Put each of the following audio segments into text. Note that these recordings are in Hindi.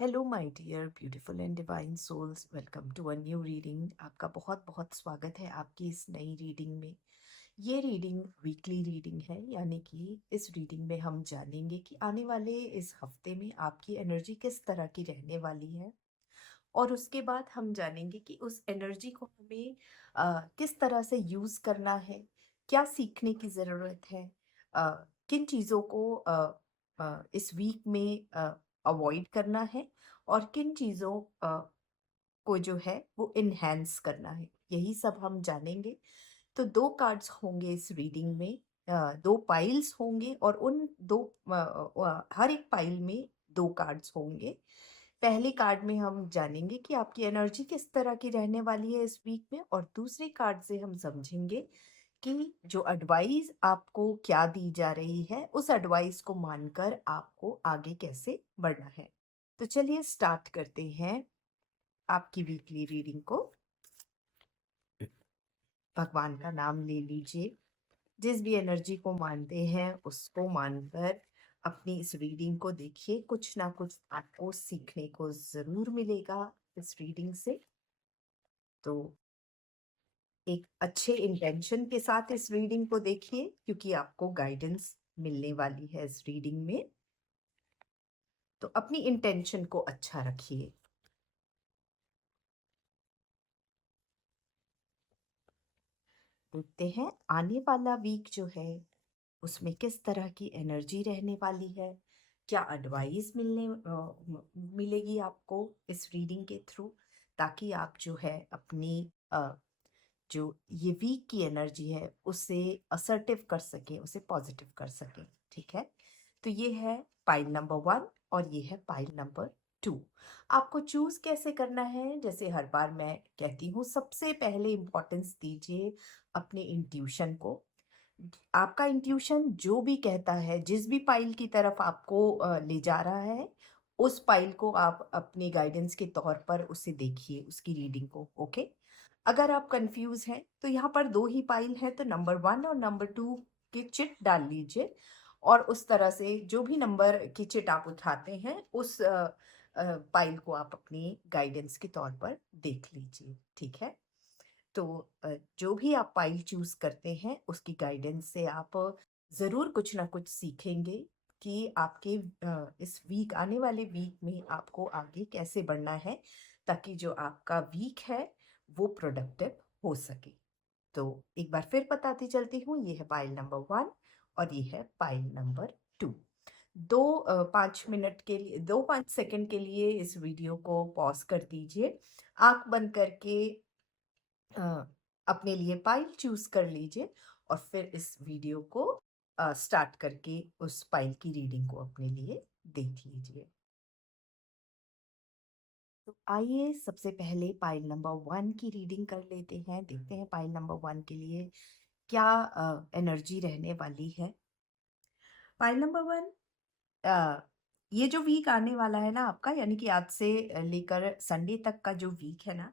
Hello my dear beautiful and divine souls, welcome to a new reading. आपका बहुत बहुत स्वागत है आपकी इस नई रीडिंग में। ये रीडिंग वीकली रीडिंग है, यानी कि इस रीडिंग में हम जानेंगे कि आने वाले इस हफ्ते में आपकी एनर्जी किस तरह की रहने वाली है। और उसके बाद हम जानेंगे कि उस एनर्जी को हमें किस तरह से यूज़ करना है, क्या सीखने की ज़रूरत है, अ, किन चीज़ों को इस वीक में अवॉइड करना है और किन चीज़ों को जो है वो इन्हेंस करना है, यही सब हम जानेंगे। तो 2 कार्ड्स होंगे इस रीडिंग में, 2 पाइल्स होंगे और उन 2 हर एक पाइल में 2 कार्ड्स होंगे। पहले कार्ड में हम जानेंगे कि आपकी एनर्जी किस तरह की रहने वाली है इस वीक में, और दूसरे कार्ड से हम समझेंगे कि जो एडवाइस आपको क्या दी जा रही है, उस एडवाइस को मानकर आपको आगे कैसे बढ़ना है। तो चलिए स्टार्ट करते हैं आपकी वीकली रीडिंग को। भगवान का नाम ले लीजिए। जिस भी एनर्जी को मानते हैं उसको मानकर अपनी इस रीडिंग को देखिए। कुछ ना कुछ आपको सीखने को जरूर मिलेगा इस रीडिंग से। तो एक अच्छे इंटेंशन के साथ इस रीडिंग को देखिए, क्योंकि आपको गाइडेंस मिलने वाली है इस रीडिंग में। तो अपनी इंटेंशन को अच्छा रखिए। देखते हैं आने वाला वीक जो है उसमें किस तरह की एनर्जी रहने वाली है। क्या एडवाइस मिलेगी आपको इस रीडिंग के थ्रू, ताकि आप जो है अपनी जो ये वीक की एनर्जी है उसे असर्टिव कर सकें, उसे पॉजिटिव कर सकें। ठीक है, तो ये है पाइल नंबर 1 और ये है पाइल नंबर 2। आपको चूज कैसे करना है, जैसे हर बार मैं कहती हूँ, सबसे पहले इम्पोर्टेंस दीजिए अपने इंट्यूशन को। आपका इंट्यूशन जो भी कहता है, जिस भी पाइल की तरफ आपको ले जा रहा है, उस पाइल को आप अपने गाइडेंस के तौर पर उसे देखिए, उसकी रीडिंग को। ओके, अगर आप कंफ्यूज हैं तो यहाँ पर 2 ही पाइल है, तो नंबर 1 और नंबर 2 की चिट डाल लीजिए और उस तरह से जो भी नंबर की चिट आप उठाते हैं उस पाइल को आप अपनी गाइडेंस के तौर पर देख लीजिए। ठीक है, तो जो भी आप पाइल चूज करते हैं उसकी गाइडेंस से आप ज़रूर कुछ ना कुछ सीखेंगे कि आपके इस वीक, आने वाले वीक में आपको आगे कैसे बढ़ना है, ताकि जो आपका वीक है वो प्रोडक्टिव हो सके। तो एक बार फिर बताती चलती हूँ, ये है पाइल नंबर 1 और ये है पाइल नंबर 2। 5 मिनट के लिए, 5 सेकंड के लिए इस वीडियो को पॉज कर दीजिए। आंख बंद करके अ, अपने लिए पाइल चूज कर लीजिए और फिर इस वीडियो को स्टार्ट करके उस पाइल की रीडिंग को अपने लिए देख लीजिए। तो आइए सबसे पहले पाइल नंबर 1 की रीडिंग कर लेते हैं। देखते हैं पाइल नंबर 1 के लिए क्या एनर्जी रहने वाली है। पाइल नंबर 1, ये जो वीक आने वाला है ना आपका, यानी कि आज से लेकर संडे तक का जो वीक है ना,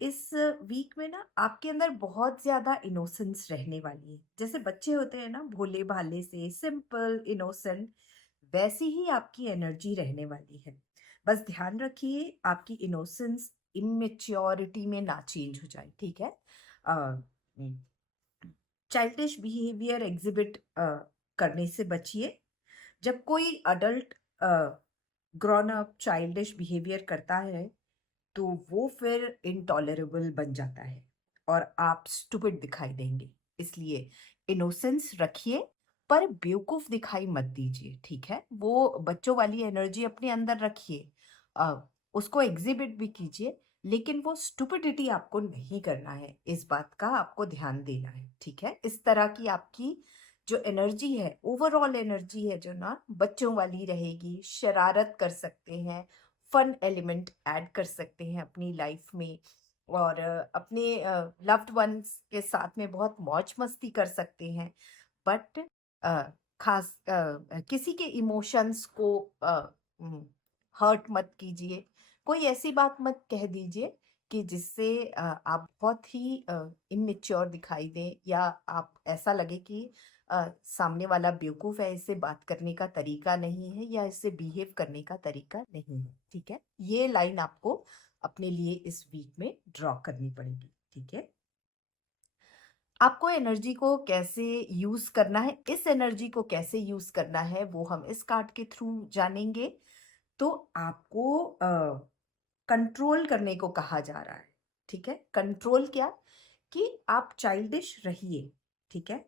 इस वीक में ना आपके अंदर बहुत ज्यादा इनोसेंस रहने वाली है। जैसे बच्चे होते हैं ना, भोले भाले से सिंपल इनोसेंट, वैसी ही आपकी एनर्जी रहने वाली है। बस ध्यान रखिए आपकी इनोसेंस इमेच्योरिटी में ना चेंज हो जाए। ठीक है, चाइल्डिश बिहेवियर एग्जिबिट करने से बचिए। जब कोई adult grown up childish behaviour करता है तो वो फिर इनटॉलरेबल बन जाता है और आप स्टूपिड दिखाई देंगे। इसलिए इनोसेंस रखिए, पर बेवकूफ दिखाई मत दीजिए। ठीक है, वो बच्चों वाली एनर्जी अपने अंदर रखिए, अ, उसको एग्जिबिट भी कीजिए, लेकिन वो स्टूपिडिटी आपको नहीं करना है। इस बात का आपको ध्यान देना है। ठीक है, इस तरह की आपकी जो एनर्जी है, ओवरऑल एनर्जी है जो ना, बच्चों वाली रहेगी। शरारत कर सकते हैं, फन एलिमेंट ऐड कर सकते हैं अपनी लाइफ में, और अपने लव्ड वंस के साथ में बहुत मौज मस्ती कर सकते हैं। बट खास किसी के इमोशंस को हर्ट मत कीजिए। कोई ऐसी बात मत कह दीजिए कि जिससे आप बहुत ही इमेच्योर दिखाई दें, या आप ऐसा लगे कि सामने वाला बेवकूफ़ है, इससे बात करने का तरीका नहीं है या इससे बिहेव करने का तरीका नहीं है, ठीक है? ये लाइन आपको अपने लिए इस वीक में ड्रॉ करनी पड़ेगी, ठीक है? आपको एनर्जी को कैसे यूज़ करना है, इस एनर्जी को कैसे यूज़ करना है, वो हम इस कार्ड के थ्रू जानेंगे। तो आपको कंट्रोल करने को कहा जा रहा है, ठीक है? कंट्रोल क्या? कि आप चाइल्डिश रहिए, ठीक है?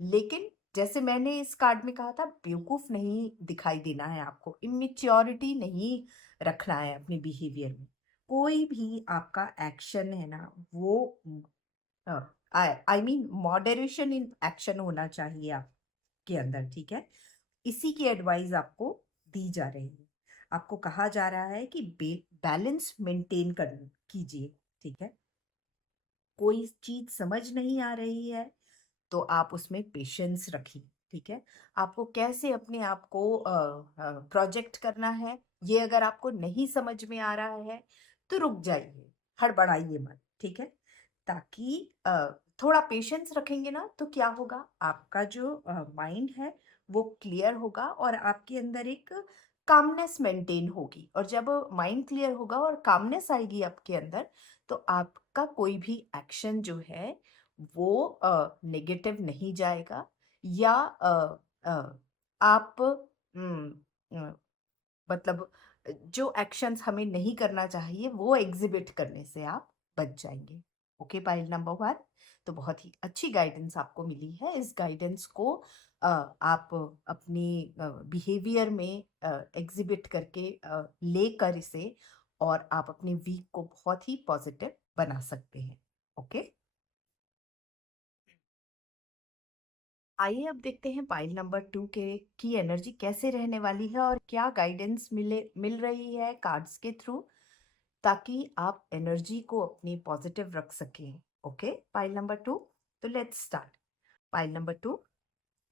लेकिन जैसे मैंने इस कार्ड में कहा था, बेवकूफ़ नहीं दिखाई देना है आपको, इमैच्योरिटी नहीं रखना है अपने बिहेवियर में। कोई भी आपका एक्शन है ना, वो I mean moderation in action होना चाहिए आपके अंदर, ठीक है? इसी की एडवाइस आपको दी जा रही है। आपको कहा जा रहा है कि बैलेंस मेंटेन कर कीजिए, ठीक है? कोई चीज़ समझ नहीं आ रही है तो आप उसमें पेशेंस रखिए, ठीक है? आपको कैसे अपने आप को प्रोजेक्ट करना है, ये अगर आपको नहीं समझ में आ रहा है, तो रुक जाइए, हड़बड़ाइए मत, ठीक है? ताकि थोड़ा पेशेंस रखेंगे ना, तो क्या होगा, आपका जो माइंड है, वो क्लियर होगा और आपके अंदर एक कामनेस मेंटेन होगी और जब माइंड क्लियर होगा और कामनेस आएगी आपके अंदर, तो आपका कोई भी एक्शन जो है, वो नेगेटिव नहीं जाएगा या अ, आप अ, मतलब जो एक्शंस हमें नहीं करना चाहिए वो एग्जिबिट करने से आप बच जाएंगे। Okay, pile number one. तो बहुत ही अच्छी गाइडेंस आपको मिली है। इस गाइडेंस को आप अपनी बिहेवियर में एग्जिबिट करके लेकर इसे और आप अपने वीक को बहुत ही पॉजिटिव बना सकते हैं। ओके, आइए अब देखते हैं पाइल नंबर टू के की एनर्जी कैसे रहने वाली है और क्या गाइडेंस मिल रही है कार्ड्स के थ्रू, ताकि आप एनर्जी को अपनी पॉजिटिव रख सकें। Okay, pile number two. तो let's start. Pile number two,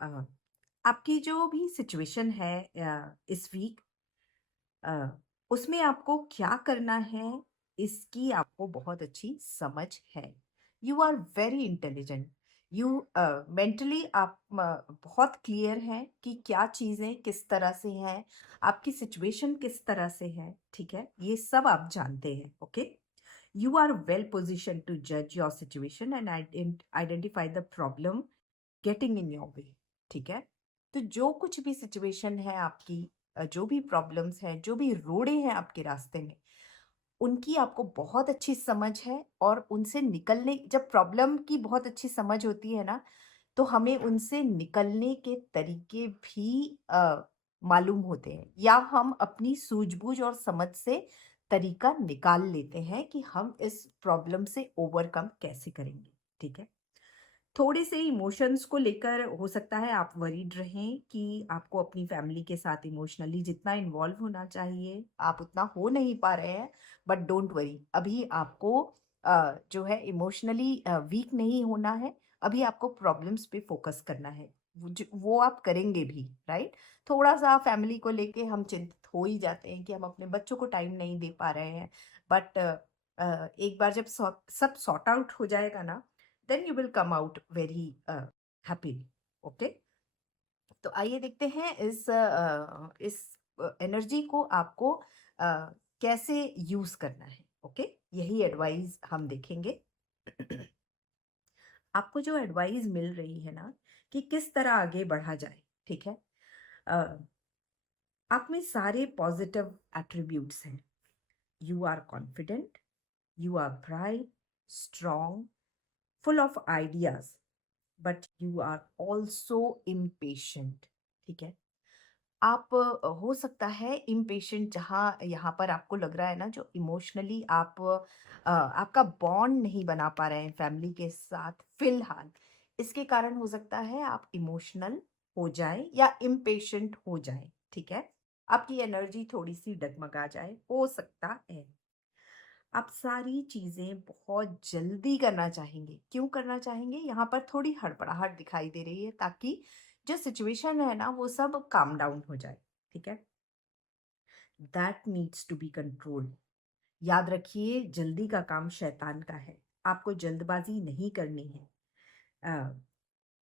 आपकी जो भी सिचुएशन है इस वीक, अ, उसमें आपको क्या करना है, इसकी आपको बहुत अच्छी समझ है। You are very intelligent. You mentally आप बहुत क्लियर हैं कि क्या चीज़ें किस तरह से हैं, आपकी सिचुएशन किस तरह से है, ठीक है? ये सब आप जानते हैं। Okay, you are well positioned to judge your situation and identify the problem getting in your way, ठीक है? तो जो कुछ भी सिचुएशन है आपकी, जो भी प्रॉब्लम्स हैं, जो भी रोड़े हैं आपके रास्ते में, उनकी आपको बहुत अच्छी समझ है और उनसे निकलने, जब प्रॉब्लम की बहुत अच्छी समझ होती है ना, तो हमें उनसे निकलने के तरीके भी मालूम होते हैं या हम अपनी सूझबूझ और समझ से तरीका निकाल लेते हैं कि हम इस प्रॉब्लम से ओवरकम कैसे करेंगे, ठीक है? थोड़े से इमोशंस को लेकर हो सकता है आप वरीड रहें कि आपको अपनी फैमिली के साथ इमोशनली जितना इन्वॉल्व होना चाहिए आप उतना हो नहीं पा रहे हैं, बट डोंट वरी, अभी आपको जो है इमोशनली वीक नहीं होना है। अभी आपको प्रॉब्लम्स पे फोकस करना है, वो आप करेंगे भी, राइट? थोड़ा सा फैमिली को लेके हम चिंतित हो ही जाते हैं कि हम अपने बच्चों को टाइम नहीं दे पा रहे हैं, बट एक बार जब सब सॉर्ट आउट हो जाएगा ना, then you will come out very happily. Okay, तो आइए देखते हैं इस एनर्जी को आपको कैसे यूज करना है। ओके, यही एडवाइस हम देखेंगे। आपको जो एडवाइस मिल रही है ना, कि किस तरह आगे बढ़ा जाए, ठीक है? अ, आप में सारे पॉजिटिव एट्रीब्यूट्स हैं। You are confident, you are bright, strong, full of ideas, but you are also impatient, ठीक है? आप हो सकता है इम्पेशेंट, जहाँ यहाँ पर आपको लग रहा है ना, जो इमोशनली आप आपका बॉन्ड नहीं बना पा रहे हैं फैमिली के साथ फिलहाल, इसके कारण हो सकता है आप इमोशनल हो जाएं या इम्पेशेंट हो जाएं, ठीक है? आपकी एनर्जी थोड़ी सी डगमगा जाए, हो सकता है। आप सारी चीज़ें बहुत जल्दी करना चाहेंगे। क्यों करना चाहेंगे? यहाँ पर थोड़ी हड़बड़ाहट दिखाई दे रही है, ताकि जो सिचुएशन है ना, वो सब काम डाउन हो जाए, ठीक है? That needs to be controlled. याद रखिए, जल्दी का काम शैतान का है। आपको जल्दबाजी नहीं करनी है।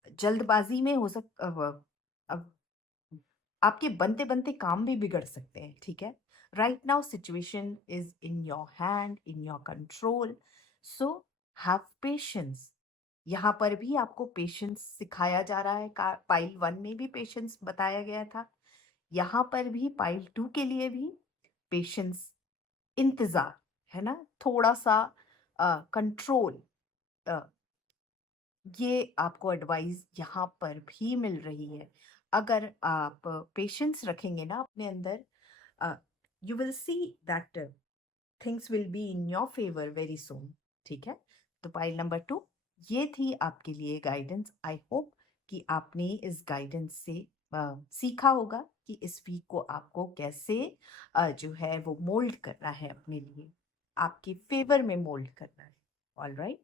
जल्दबाजी में अब आपके बनते-बनते काम भी बिगड़ सकते हैं, ठीक है? Right now situation is in your hand, in your control, so have patience. यहाँ पर भी आपको पेशेंस सिखाया जा रहा है, का पाइल 1 में भी पेशेंस बताया गया था। यहाँ पर भी पाइल 2 के लिए भी पेशेंस, इंतज़ार, है ना? थोड़ा-सा कंट्रोल, अ ये आपको एडवाइस यहाँ पर भी मिल रही है। अगर आप पेशेंस रखेंगे ना अपने अंदर, you will see that things will be in your favour very soon, ठीक है? तो पाइल नंबर 2 ये थी आपके लिए गाइडेंस। आई होप कि आपने इस गाइडेंस से सीखा होगा कि इस वीक को आपको कैसे जो है वो मोल्ड करना है अपने लिए, आपके फेवर में मोल्ड करना है। ऑलराइट?